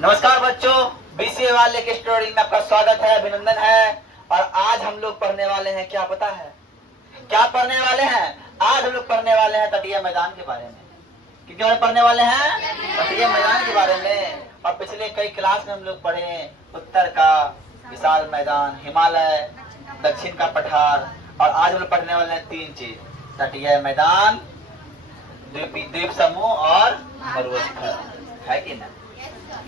नमस्कार बच्चों, बीसीए वाले के स्टोरी में आपका स्वागत है, अभिनंदन है। और आज हम लोग पढ़ने वाले हैं, क्या पता है क्या पढ़ने वाले हैं? आज हम लोग पढ़ने वाले हैं तटीय मैदान के बारे में। किसके बारे में पढ़ने वाले हैं? तटीय मैदान के बारे में। और पिछले कई क्लास में हम लोग पढ़े उत्तर का विशाल मैदान, हिमालय, दक्षिण का पठार। और आज हम लोग पढ़ने वाले हैं तीन चीज: तटीय मैदान, द्वीप समूह और मरुस्थल, है कि ना?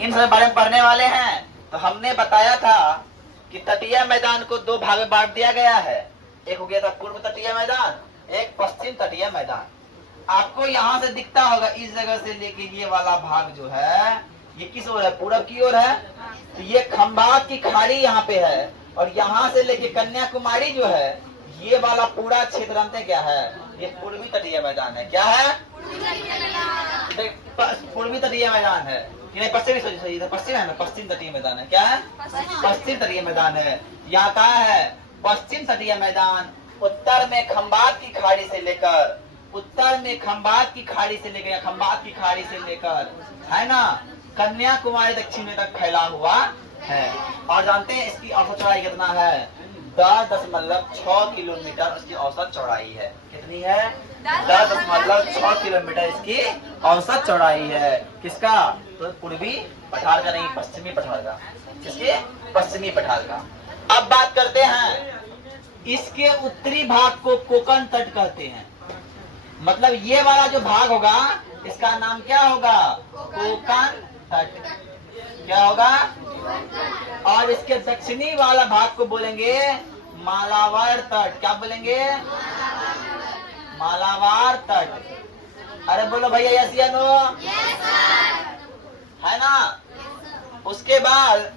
इन सब बारे में पढ़ने वाले हैं। तो हमने बताया था कि तटीय मैदान को दो भाग में बांट दिया गया है। एक हो गया था पूर्व तटीय मैदान, एक पश्चिम तटीय मैदान। आपको यहाँ से दिखता होगा, इस जगह से लेके ये वाला भाग जो है ये किस ओर है? पूरब की ओर है। तो ये खंभात की खाड़ी यहाँ पे है, और यहाँ से लेके कन्याकुमारी जो है ये वाला पूरा क्षेत्र अंत क्या है? ये पूर्वी तटीय मैदान है। क्या है? पूर्वी तटीय मैदान है। नहीं, पश्चिमी, पश्चिम है ना, पश्चिम तटीय मैदान है। क्या है? पश्चिम तटीय मैदान है। यहाँ कहा है पश्चिम तटीय मैदान। उत्तर में खंभात की खाड़ी से लेकर, उत्तर में खंभात की खाड़ी से लेकर, खंभात की खाड़ी से लेकर, है ना, कन्याकुमारी दक्षिण में तक फैला हुआ है। और जानते हैं इसकी औसत चौड़ाई कितना है? 10.6 किलोमीटर इसकी औसत चौड़ाई है। कितनी है? 10.6 किलोमीटर इसकी औसत चौड़ाई है। किसका? तो पूर्वी पठार का नहीं, पश्चिमी पठार का। किसके? पश्चिमी पठार का। अब बात करते हैं, इसके उत्तरी भाग को कोकण तट कहते हैं। मतलब ये वाला जो भाग होगा इसका नाम क्या होगा? कोकण तट। क्या होगा? और इसके दक्षिणी वाला भाग को बोलेंगे मालाबार तट। क्या बोलेंगे? मालाबार तट। अरे बोलो भैया, यस या नो? है ना? उसके बाद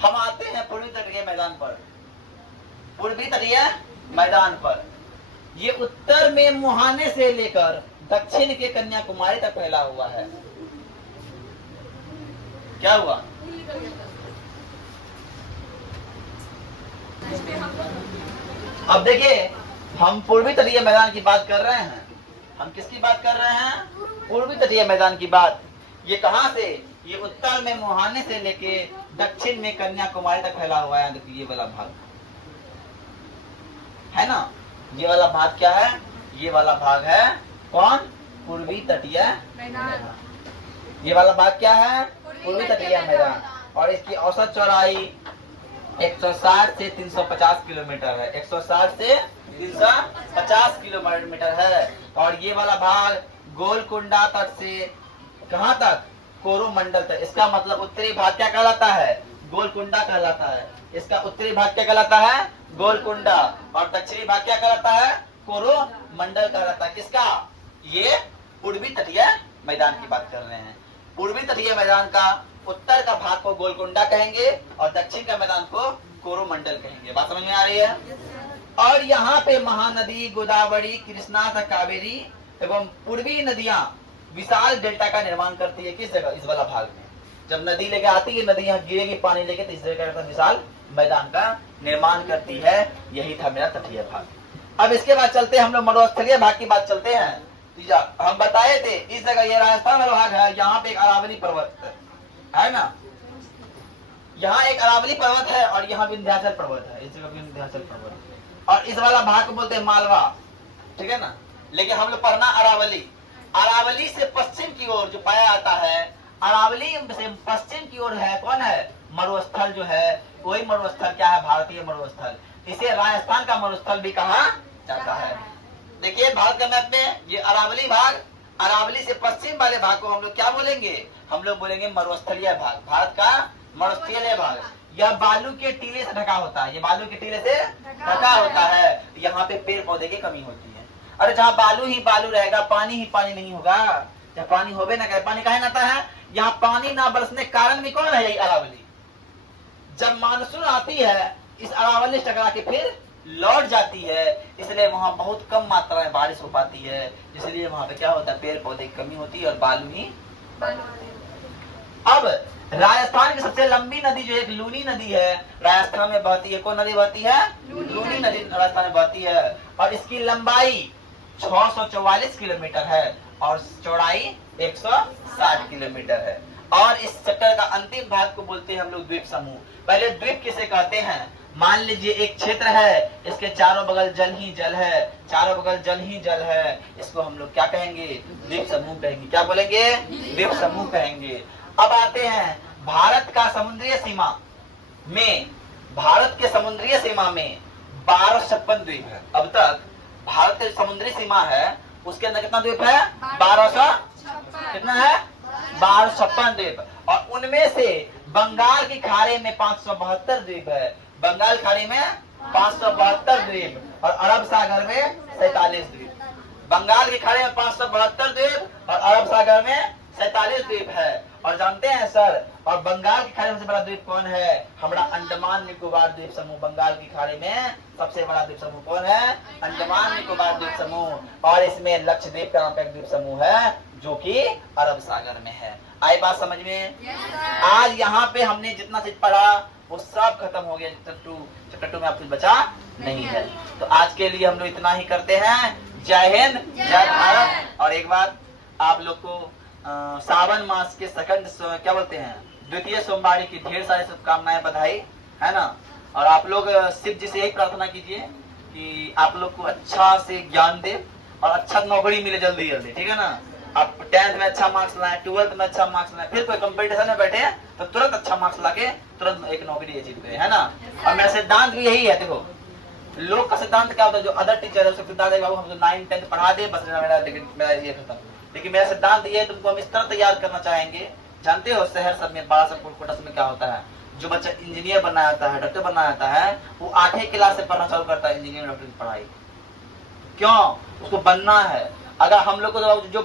हम आते हैं पूर्वी तटीय मैदान पर। पूर्वी तटीय मैदान पर ये उत्तर में मुहाने से लेकर दक्षिण के कन्याकुमारी तक फैला हुआ है। क्या हुआ? अब देखिए, हम पूर्वी तटीय मैदान की बात कर रहे हैं। हम किसकी बात कर रहे हैं? पूर्वी तटीय मैदान की बात। ये कहां से? ये उत्तर में मुहाने से लेके दक्षिण में कन्याकुमारी तक फैला हुआ है। देखिए ये वाला भाग है ना, ये वाला भाग क्या है? ये वाला भाग है कौन? पूर्वी तटीय मैदान। ये वाला भाग क्या है? पूर्वी तटीय मैदान। और इसकी औसत चौड़ाई 160 से 350 किलोमीटर है। 160 से 350 किलोमीटर है। और ये वाला भाग गोलकुंडा तट से कहां तक? कोरोमंडल तक। इसका मतलब उत्तरी भाग क्या कहलाता है? गोलकुंडा कहलाता है। इसका उत्तरी भाग क्या कहलाता है? गोलकुंडा। और दक्षिणी भाग क्या कहलाता है? कोरोमंडल कहलाता है। किसका? ये पूर्वी तटीय मैदान की बात कर रहे हैं। पूर्वी तटीय मैदान का उत्तर का भाग को गोलकुंडा कहेंगे और दक्षिण का मैदान को कोरोमंडल कहेंगे। बात समझ में आ रही है? और यहाँ पे महानदी गोदावरी, कृष्णा तथा कावेरी एवं पूर्वी नदियां विशाल डेल्टा का निर्माण करती है। किस जगह? इस वाला भाग में। जब नदी लेके आती है, नदी यहाँ गिरेगी पानी लेके, तो इस जगह विशाल मैदान का निर्माण करती है। यही था मेरा तटीय भाग। अब इसके बाद चलते हैं हम लोग मरुस्थलीय भाग की बात चलते हैं। हम बताए थे इस जगह ये राजस्थान वाला भाग है। यहाँ पे एक अरावली पर्वत है ना, यहाँ एक अरावली पर्वत है और यहाँ विंध्याचल पर्वत है। इस जगह विंध्याचल पर्वत। और इस वाला भाग को बोलते हैं मालवा, ठीक है ना। लेकिन हम लोग पढ़ना अरावली। अरावली से पश्चिम की ओर जो पाया जाता है, अरावली से पश्चिम की ओर है कौन है? मरुस्थल जो है, वही मरुस्थल क्या है? भारतीय मरुस्थल। इसे राजस्थान का मरुस्थल भी कहा जाता है। देखिए भारत का मैप में ये अरावली भाग, अरावली से पश्चिम वाले भाग को हम लोग क्या बोलेंगे? हम लोग बोलेंगे मरुस्थलीय भाग। भारत का मरुस्थलीय भाग। यह बालू के टीले से ढका होता है। ये बालू के टीले से ढका होता है। यहाँ पे पेड़ पौधे की कमी होती है। अरे जहाँ बालू ही बालू रहेगा, पानी ही पानी नहीं होगा। जहाँ पानी होबे ना करे, पानी काहे ना आता है? यहाँ पानी ना बरसने कारण भी कौन है? यही अरावली। जब मानसून आती है, इस अरावली से टकरा के फिर लौट जाती है, इसलिए वहाँ बहुत कम मात्रा में बारिश हो पाती है। इसलिए वहाँ पे क्या होता है? पेड़ पौधे की कमी होती है और बालू ही। अब राजस्थान की सबसे लंबी नदी जो एक लूनी नदी है, राजस्थान में बहती है। कौन नदी बहती है? लूनी नदी राजस्थान में बहती है। और इसकी लंबाई 644 किलोमीटर है और चौड़ाई 160 किलोमीटर है। और इस चैप्टर का अंतिम भाग को बोलते हैं हम लोग द्वीप समूह। पहले द्वीप किसे कहते हैं? मान लीजिए एक क्षेत्र है, इसके चारों बगल जल ही जल है, चारों बगल जल ही जल है, इसको हम लोग क्या कहेंगे? द्वीप समूह कहेंगे। क्या बोलेंगे? द्वीप समूह कहेंगे। अब आते हैं भारत का समुद्रीय सीमा में, भारत के समुद्रीय सीमा में 1256 द्वीप है। अब तक भारत की समुद्री सीमा है, उसके अंदर कितना द्वीप है? 1200 कितना है? 1256 द्वीप। और उनमें से बंगाल की खाड़ी में 572 द्वीप है, बंगाल खाड़ी में 572 द्वीप और अरब सागर में 47 द्वीप। बंगाल की खाड़ी में 572 द्वीप और अरब सागर में 47 द्वीप है। और जानते हैं सर, और बंगाल की खाड़ी में सबसे बड़ा द्वीप कौन है? हमारा अंडमान निकोबार द्वीप समूह। बंगाल की खाड़ी में सबसे बड़ा द्वीप समूह कौन है? अंडमान निकोबार द्वीप समूह। और इसमें लक्षद्वीप नाम का एक द्वीप समूह है जो कि अरब सागर में है। आई बात समझ में? आज यहाँ पे हमने जितना चीज पढ़ा वो सब खत्म हो गया। चैप्टर 2 में आप कुछ बचा नहीं है। तो आज के लिए हम लोग इतना ही करते हैं। जय हिंद, जय भारत। और एक बात आप लोग को सावन मास के सेकंड क्या बोलते हैं, द्वितीय सोमवार की ढेर सारी शुभकामनाएं, बधाई है ना। और आप लोग शिव जी से यही प्रार्थना कीजिए कि आप लोग को अच्छा से ज्ञान दे और अच्छा नौकरी मिले जल्दी जल्दी, ठीक है ना। आप 10th में अच्छा मार्क्स लाए, 12th में अच्छा मार्क्स लाए, फिर कोई कंपटीशन में बैठे तो तुरंत अच्छा मार्क्स लाके तुरंत एक नौकरी अचीव करें, है ना। और मेरा सिद्धांत भी यही है। देखो लोग का सिद्धांत क्या होता है, जो अदर टीचर है उसका सिद्धांत है बाबू हमको 9th 10th पढ़ा दे बस, मेरा ये खत्म। लेकिन मेरा सिद्धांत ये है, तुमको हम इस तरह तैयार करना चाहेंगे। जानते हो शहर सब में, बड़ा सब कोटा में क्या होता है, जो बच्चा इंजीनियर बनना आता है, डॉक्टर बनना आता है, वो 8वीं क्लास से पढ़ना चालू करता है इंजीनियर डॉक्टर की पढ़ाई। क्यों? उसको बनना है। अगर हम लोग को जो